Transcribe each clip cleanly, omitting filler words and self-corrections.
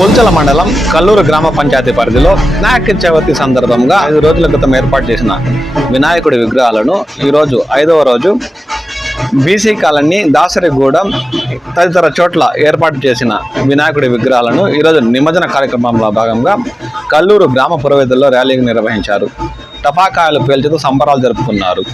పుల్చల మండలం కల్లూరు గ్రామ పంచాయతీ పరిధిలో వినాయక చవితి సందర్భంగా 5 రోజుల క్రితం ఏర్పాటు చేసిన వినాయకుడి విగ్రహాలను ఈరోజు 5వ రోజు బీసీ కాలనీ దాసరిగూడెం తదితర చోట్ల ఏర్పాటు చేసిన వినాయకుడి విగ్రహాలను ఈరోజు నిమజ్జన కార్యక్రమంలో భాగంగా కల్లూరు గ్రామ పురోహితుల్లో ర్యాలీ నిర్వహించారు. టపాకాయలు పేల్చుతూ సంబరాలు జరుపుకున్నారు.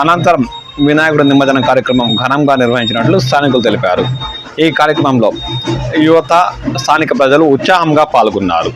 అనంతరం వినాయకుడి నిమజ్జన కార్యక్రమం ఘనంగా నిర్వహించినట్లు స్థానికులు తెలిపారు. ఈ కార్యక్రమంలో యువత, స్థానిక ప్రజలు ఉత్సాహంగా పాల్గొన్నారు.